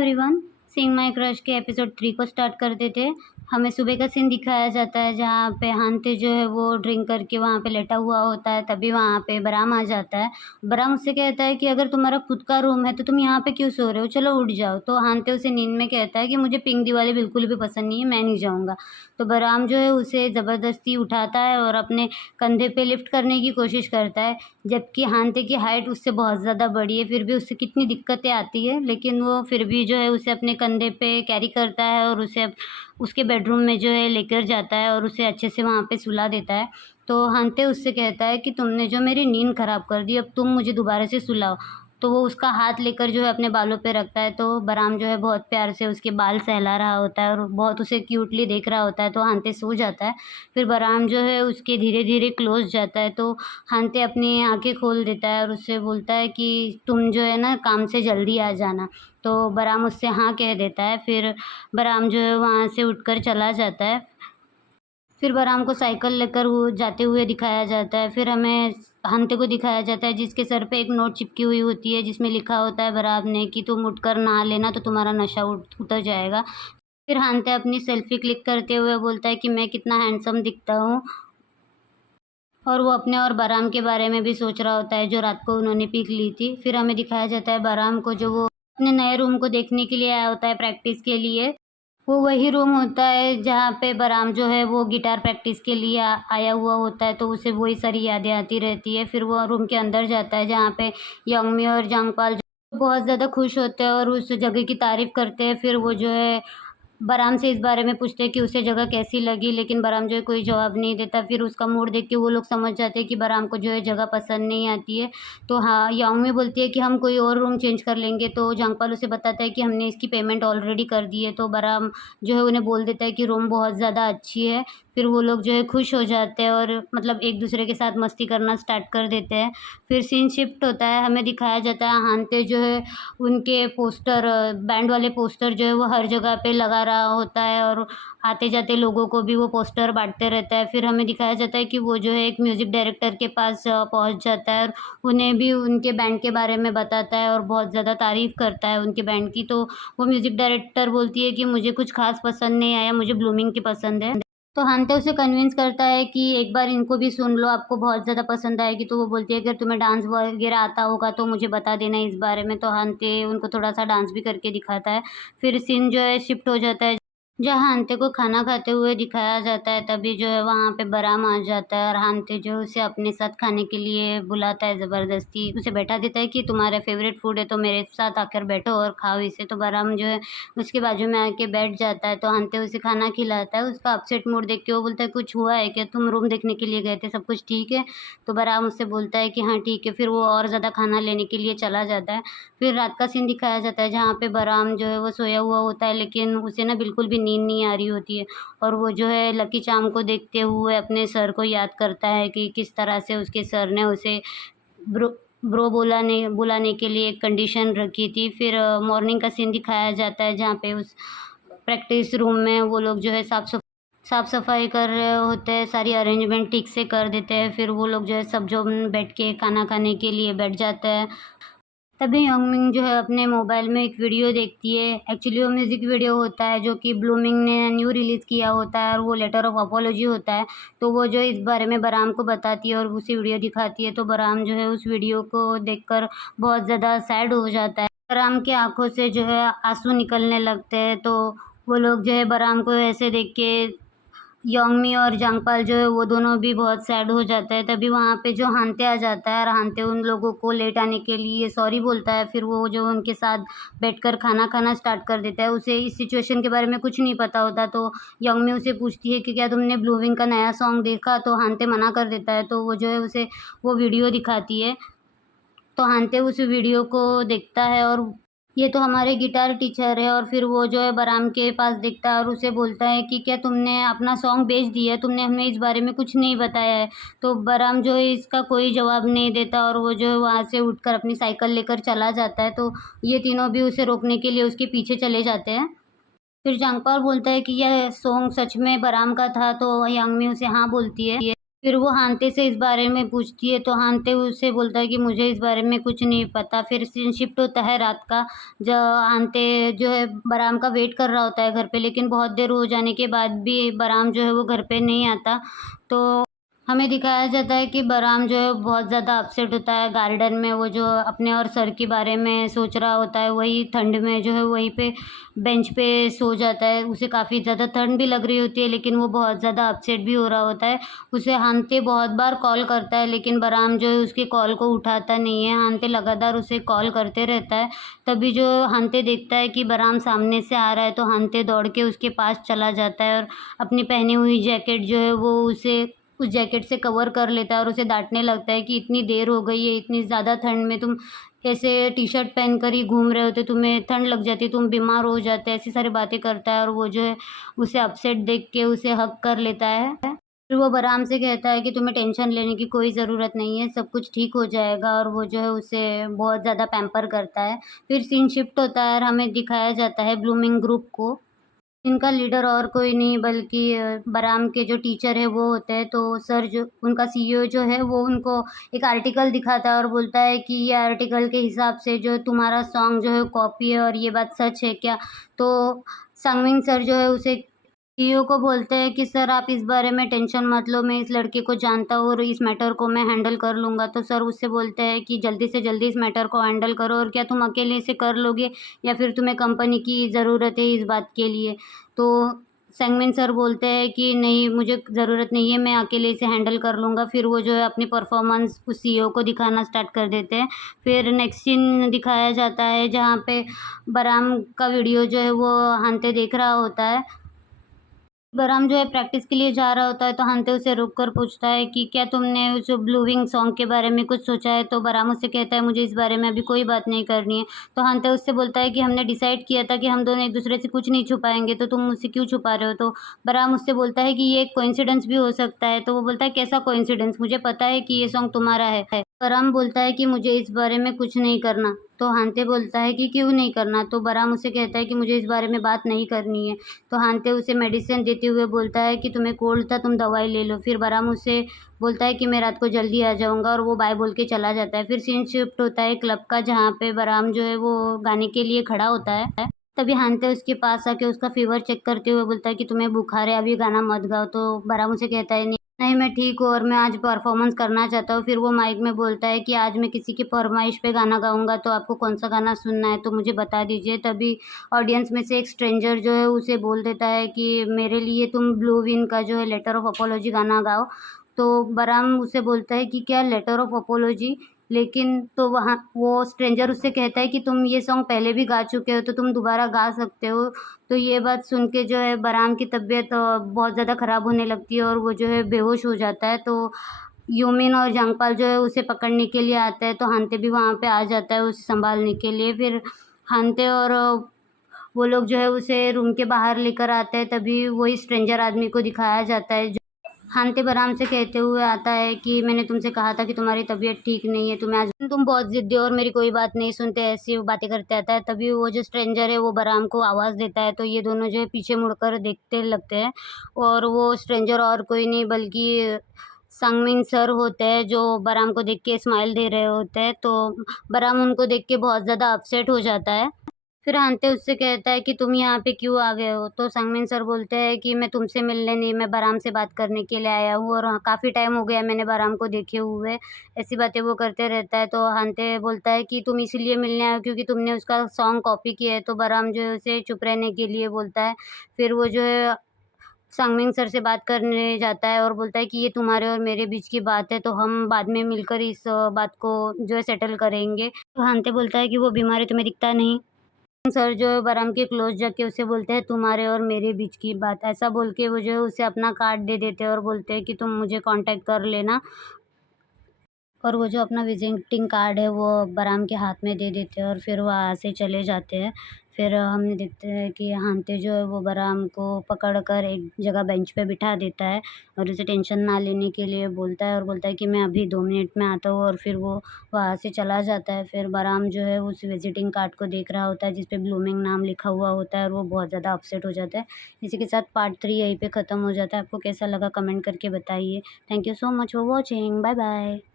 Everyone, seeing my crush के episode 3 को start कर देते हैं। हमें सुबह का सीन दिखाया जाता है जहाँ पे हांते जो है वो ड्रिंक करके वहाँ पे लेटा हुआ होता है। तभी वहाँ पे बराम आ जाता है। बराम उससे कहता है कि अगर तुम्हारा खुद का रूम है तो तुम यहाँ पे क्यों सो रहे हो, चलो उठ जाओ। तो हांते उसे नींद में कहता है कि मुझे पिंक दीवाली बिल्कुल भी पसंद नहीं है, मैं नहीं जाऊँगा। तो बराम जो है उसे ज़बरदस्ती उठाता है और अपने कंधे पे लिफ्ट करने की कोशिश करता है। जबकि हांते की हाइट उससे बहुत ज़्यादा बड़ी है, फिर भी उससे कितनी दिक्कतें आती है, लेकिन वो फिर भी जो है उसे अपने कंधे पे कैरी करता है और उसे उसके बेडरूम में जो है लेकर जाता है और उसे अच्छे से वहाँ पे सुला देता है। तो हांते उससे कहता है कि तुमने जो मेरी नींद ख़राब कर दी, अब तुम मुझे दोबारा से सुलाओ। तो वो उसका हाथ लेकर जो है अपने बालों पे रखता है। तो बराम जो है बहुत प्यार से उसके बाल सहला रहा होता है और बहुत उसे क्यूटली देख रहा होता है। तो हांते सो जाता है। फिर बराम जो है उसके धीरे-धीरे क्लोज़ जाता है। तो हांते अपनी आँखें खोल देता है और उससे बोलता है कि तुम जो है ना काम से जल्दी आ जाना। तो बराम उससे हाँ कह देता है। फिर बराम जो है वहाँ से उठकर चला जाता है। फिर बराम को साइकिल लेकर वो जाते हुए दिखाया जाता है। फिर हमें हांते को दिखाया जाता है जिसके सर पे एक नोट चिपकी हुई होती है जिसमें लिखा होता है बराम ने कि तुम उठकर नहा लेना तो तुम्हारा नशा उतर जाएगा। फिर हांते अपनी सेल्फी क्लिक करते हुए बोलता है कि मैं कितना हैंडसम दिखता हूँ। और वो अपने और बराम के बारे में भी सोच रहा होता है जो रात को उन्होंने पीक ली थी। फिर हमें दिखाया जाता है बराम को जो वो अपने नए रूम को देखने के लिए आया होता है प्रैक्टिस के लिए। वो वही रूम होता है जहाँ पे बराम जो है वो गिटार प्रैक्टिस के लिए आया हुआ होता है। तो उसे वही सारी यादें आती रहती है। फिर वो रूम के अंदर जाता है जहाँ पे योंगमी और जांगपाल जो बहुत ज़्यादा खुश होते हैं और उस जगह की तारीफ़ करते हैं। फिर वो जो है बराम से इस बारे में पूछते हैं कि उसे जगह कैसी लगी, लेकिन बराम जो है कोई जवाब नहीं देता। फिर उसका मूड देख के वो लोग समझ जाते हैं कि बराम को जो है जगह पसंद नहीं आती है। तो हाँ, याओमी बोलती है कि हम कोई और रूम चेंज कर लेंगे। तो जांगपाल उसे बताता है कि हमने इसकी पेमेंट ऑलरेडी कर दी है। तो बराम जो है उन्हें बोल देता है कि रूम बहुत ज़्यादा अच्छी है। फिर वो लोग जो है खुश हो जाते हैं और मतलब एक दूसरे के साथ मस्ती करना स्टार्ट कर देते हैं। फिर सीन शिफ्ट होता है, हमें दिखाया जाता है हांते जो है उनके पोस्टर बैंड वाले पोस्टर जो है वो हर जगह पे लगा रहा होता है और आते-जाते लोगों को भी वो पोस्टर बाँटते रहता है। फिर हमें दिखाया जाता है कि वो जो है एक म्यूज़िक डायरेक्टर के पास पहुँच जाता है और उन्हें भी उनके बैंड के बारे में बताता है और बहुत ज़्यादा तारीफ़ करता है उनके बैंड की। तो वो म्यूज़िक डायरेक्टर बोलती है कि मुझे कुछ ख़ास पसंद नहीं आया, मुझे ब्लूमिंग की पसंद है। तो हांते उसे कन्विंस करता है कि एक बार इनको भी सुन लो, आपको बहुत ज़्यादा पसंद आएगी। तो वो बोलती है अगर तुम्हें डांस वगैरह आता होगा तो मुझे बता देना इस बारे में। तो हांते उनको थोड़ा-सा डांस भी करके दिखाता है। फिर सीन जो है शिफ्ट हो जाता है जहाँ हांते को खाना खाते हुए दिखाया जाता है। तभी जो है वहाँ पे बराम आ जाता है और हांते जो है उसे अपने साथ खाने के लिए बुलाता है ज़बरदस्ती। उसे बैठा देता है कि तुम्हारा फ़ेवरेट फूड है तो मेरे साथ आकर बैठो और खाओ इसे। तो बराम जो है उसके बाजू में आके बैठ जाता है। तो हांते उसे खाना खिलाता है। उसका अपसेट मूड देख के वो बोलता है कुछ हुआ है क्या? तुम रूम देखने के लिए गए थे, सब कुछ ठीक है? तो बराम उससे बोलता है कि हाँ ठीक है। फिर वो और ज़्यादा खाना लेने के लिए चला जाता है। फिर रात का सीन दिखाया जाता है जहाँ पे बराम जो है वो सोया हुआ होता है, लेकिन उसे ना बिल्कुल भी नींद नहीं आ रही होती है और वो जो है लकी चार्म को देखते हुए अपने सर को याद करता है कि किस तरह से उसके सर ने उसे ब्रो ब्रो बुलाने के लिए एक कंडीशन रखी थी। फिर मॉर्निंग का सीन दिखाया जाता है जहाँ पे उस प्रैक्टिस रूम में वो लोग जो है साफ-सफाई कर रहे होते हैं, सारी अरेंजमेंट ठीक से कर देते हैं। फिर वो लोग जो है सब जो बैठ के खाना खाने के लिए बैठ जाते हैं। तभी योंगमिंग जो है अपने मोबाइल में एक वीडियो देखती है। एक्चुअली वो म्यूज़िक वीडियो होता है जो कि ब्लूमिंग ने न्यू रिलीज़ किया होता है और वो लेटर ऑफ अपोलॉजी होता है। तो वो जो है इस बारे में बराम को बताती है और उसे वीडियो दिखाती है। तो बराम जो है उस वीडियो को देखकर बहुत ज़्यादा सैड हो जाता है। बराम की आँखों से जो है आँसू निकलने लगते हैं। तो वो लोग जो है बराम को ऐसे देख के योंगमी और जांगपाल जो है वो दोनों भी बहुत सैड हो जाते हैं। तभी वहाँ पे जो हांते आ जाता है और हांते उन लोगों को लेट आने के लिए सॉरी बोलता है। फिर वो जो उनके साथ बैठकर खाना खाना स्टार्ट कर देता है। उसे इस सिचुएशन के बारे में कुछ नहीं पता होता। तो योंगमी उसे पूछती है कि क्या तुमने ब्लूविंग का नया सॉन्ग देखा? तो हांते मना कर देता है। तो वो जो है उसे वो वीडियो दिखाती है। तो हांते उस वीडियो को देखता है और ये तो हमारे गिटार टीचर है। और फिर वो जो है बराम के पास देखता है और उसे बोलता है कि क्या तुमने अपना सॉन्ग बेच दिया है? तुमने हमें इस बारे में कुछ नहीं बताया है। तो बराम जो है इसका कोई जवाब नहीं देता और वो जो है वहाँ से उठकर अपनी साइकिल लेकर चला जाता है। तो ये तीनों भी उसे रोकने के लिए उसके पीछे चले जाते हैं। फिर जांगपाल बोलता है कि यह सॉन्ग सच में बराम का था? तो यांगमी उसे हाँ बोलती है। फिर वो हांते से इस बारे में पूछती है, तो हांते उससे बोलता है कि मुझे इस बारे में कुछ नहीं पता। फिर सीन शिफ्ट होता है रात का, हांते जो है बराम का वेट कर रहा होता है घर पे, लेकिन बहुत देर हो जाने के बाद भी बराम जो है वो घर पे नहीं आता। तो हमें दिखाया जाता है कि बराम जो है बहुत ज़्यादा अपसेट होता है गार्डन में, वो जो अपने और सर के बारे में सोच रहा होता है, वही ठंड में जो है वहीं पे बेंच पे सो जाता है। उसे काफ़ी ज़्यादा ठंड भी लग रही होती है, लेकिन वो बहुत ज़्यादा अपसेट भी हो रहा होता है। उसे हांते बहुत बार कॉल करता है, लेकिन बराम जो है उसके कॉल को उठाता नहीं है। हांते लगातार उसे कॉल करते रहता है। तभी जो हांते देखता है कि बराम सामने से आ रहा है, तो हांते दौड़ के उसके पास चला जाता है और अपनी पहनी हुई जैकेट जो है वो उसे उस जैकेट से कवर कर लेता है और उसे डाँटने लगता है कि इतनी देर हो गई है, इतनी ज़्यादा ठंड में तुम ऐसे टी-शर्ट पहनकर ही घूम रहे होते, तुम्हें ठंड लग जाती है, तुम बीमार हो जाते, ऐसी सारी बातें करता है। और वो जो है उसे अपसेट देख के उसे हग कर लेता है। फिर वो बराम से कहता है कि तुम्हें टेंशन लेने की कोई ज़रूरत नहीं है, सब कुछ ठीक हो जाएगा, और वो जो है उसे बहुत ज़्यादा पैम्पर करता है। फिर सीन शिफ्ट होता है और हमें दिखाया जाता है ब्लूमिंग ग्रुप को। इनका लीडर और कोई नहीं बल्कि बराम के जो टीचर है वो होते हैं। तो सर जो उनका सीईओ जो है वो उनको एक आर्टिकल दिखाता है और बोलता है कि ये आर्टिकल के हिसाब से जो तुम्हारा सॉन्ग जो है कॉपी है, और ये बात सच है क्या? तो संगमिंग सर जो है उसे सीईओ को बोलते हैं कि सर आप इस बारे में टेंशन मत लो, मैं इस लड़के को जानता हूँ और इस मैटर को मैं हैंडल कर लूँगा। तो सर उससे बोलते हैं कि जल्दी से जल्दी इस मैटर को हैंडल करो, और क्या तुम अकेले इसे कर लोगे या फिर तुम्हें कंपनी की ज़रूरत है इस बात के लिए? तो सेंगमिन सर बोलते हैं कि नहीं, मुझे ज़रूरत नहीं है, मैं अकेले इसे हैंडल कर लूँगा। फिर वो जो है अपनी परफ़ॉर्मेंस उस सीईओ को दिखाना स्टार्ट कर देते हैं। फिर नेक्स्ट सीन दिखाया जाता है जहाँ पे बराम का वीडियो जो है वो हांते देख रहा होता है। बरहम जो है प्रैक्टिस के लिए जा रहा होता है, तो हंते उसे रोक कर पूछता है कि क्या तुमने उस ब्लू विंग सॉन्ग के बारे में कुछ सोचा है? तो बरहम उससे कहता है मुझे इस बारे में अभी कोई बात नहीं करनी है। तो हंते उससे बोलता है कि हमने डिसाइड किया था कि हम दोनों एक दूसरे से कुछ नहीं छुपाएंगे, तो तुम मुझसे क्यों छुपा रहे हो? तो बरहम उससे बोलता है कि ये एक कोइंसिडेंस भी हो सकता है। तो वो बोलता है कैसा कोइंसिडेंस? मुझे पता है कि ये सॉन्ग तुम्हारा है। बरहम बोलता है कि मुझे इस बारे में कुछ नहीं करना। तो हांते बोलता है कि क्यों नहीं करना? तो बरहम उसे कहता है कि मुझे इस बारे में बात नहीं करनी है। तो हांते उसे मेडिसिन देते हुए बोलता है कि तुम्हें कोल्ड था, तुम दवाई ले लो। फिर बरहम उसे बोलता है कि मैं रात को जल्दी आ जाऊँगा, और वो बाय बोल के चला जाता है। फिर सीन शिफ्ट होता है क्लब का, जहाँ पे बरहम जो है वो गाने के लिए खड़ा होता है। तभी हांते उसके पास आके उसका फ़ीवर चेक करते हुए बोलता है कि तुम्हें बुखार है, अभी गाना मत गाओ। तो बरहम उसे कहता है नहीं, मैं ठीक हूँ और मैं आज परफ़ॉर्मेंस करना चाहता हूँ। फिर वो माइक में बोलता है कि आज मैं किसी की फ़रमाइश पे गाना गाऊँगा, तो आपको कौन-सा गाना सुनना है तो मुझे बता दीजिए। तभी ऑडियंस में से एक स्ट्रेंजर जो है उसे बोल देता है कि मेरे लिए तुम ब्लू विन का जो है लेटर ऑफ अपोलॉजी गाना गाओ। तो बरहम उसे बोलता है कि क्या लेटर ऑफ अपोलॉजी? लेकिन तो वहाँ वो स्ट्रेंजर उससे कहता है कि तुम ये सॉन्ग पहले भी गा चुके हो, तो तुम दोबारा गा सकते हो। तो ये बात सुन के जो है बरहम की तबीयत बहुत ज़्यादा ख़राब होने लगती है और वो जो है बेहोश हो जाता है। तो यूमिन और जांगपाल जो है उसे पकड़ने के लिए आते हैं, तो हांते भी वहाँ पे आ जाता है उसे सँभालने के लिए। फिर हांते और वो लोग जो है उसे रूम के बाहर लेकर आते हैं, तभी वही स्ट्रेंजर आदमी को दिखाया जाता है। हांते बरहम से कहते हुए आता है कि मैंने तुमसे कहा था कि तुम्हारी तबीयत ठीक नहीं है, तुम्हें आज तुम बहुत ज़िद्दी हो और मेरी कोई बात नहीं सुनते, ऐसी बातें करते आता है। तभी वो जो स्ट्रेंजर है वो बरहम को आवाज़ देता है, तो ये दोनों जो है पीछे मुड़कर देखते लगते हैं। और वो स्ट्रेंजर और कोई नहीं बल्कि संगमिन सर होते हैं, जो बरहम को देख के स्माइल दे रहे होते हैं। तो बरहम उनको देख के बहुत ज़्यादा अपसेट हो जाता है। फिर हांते उससे कहता है कि तुम यहाँ पे क्यों आ गए हो? तो संगमिन सर बोलते हैं कि मैं तुमसे मिलने नहीं, मैं बरहम से बात करने के लिए आया हूँ, और काफ़ी टाइम हो गया मैंने बरहम को देखे हुए। ऐसी बातें वो करते रहता है। तो हांते बोलता है कि तुम इसीलिए मिलने आए हो क्योंकि तुमने उसका सॉन्ग कॉपी किया है। तो बरहम जो है उसे चुप रहने के लिए बोलता है। फिर वो जो है संगमिन सर से बात करने जाता है और बोलता है कि ये तुम्हारे और मेरे बीच की बात है, तो हम बाद में मिलकर इस बात को जो है सेटल करेंगे। तो हांते बोलता है कि वो बीमार है, तुम्हें दिखता नहीं? सर जो है बरहम के क्लोज जाके उसे बोलते हैं तुम्हारे और मेरे बीच की बात, ऐसा बोल के वो जो है उसे अपना कार्ड दे देते हैं और बोलते हैं कि तुम मुझे कांटेक्ट कर लेना। और वो जो अपना विजिटिंग कार्ड है वो बराम के हाथ में दे देते हैं और फिर वहाँ से चले जाते हैं। फिर हम देखते हैं कि हांते जो है वो बराम को पकड़ कर एक जगह बेंच पे बिठा देता है और उसे टेंशन ना लेने के लिए बोलता है और बोलता है कि मैं अभी 2 मिनट में आता हूँ, और फिर वो वहाँ से चला जाता है। फिर बराम जो है उस विजिटिंग कार्ड को देख रहा होता है जिस पे ब्लूमिंग नाम लिखा हुआ होता है, और वो बहुत ज़्यादा अपसेट हो जाता है। इसी के साथ पार्ट 3 यहीं पे ख़त्म हो जाता है। आपको कैसा लगा कमेंट करके बताइए। Thank you so much for watching. Bye bye.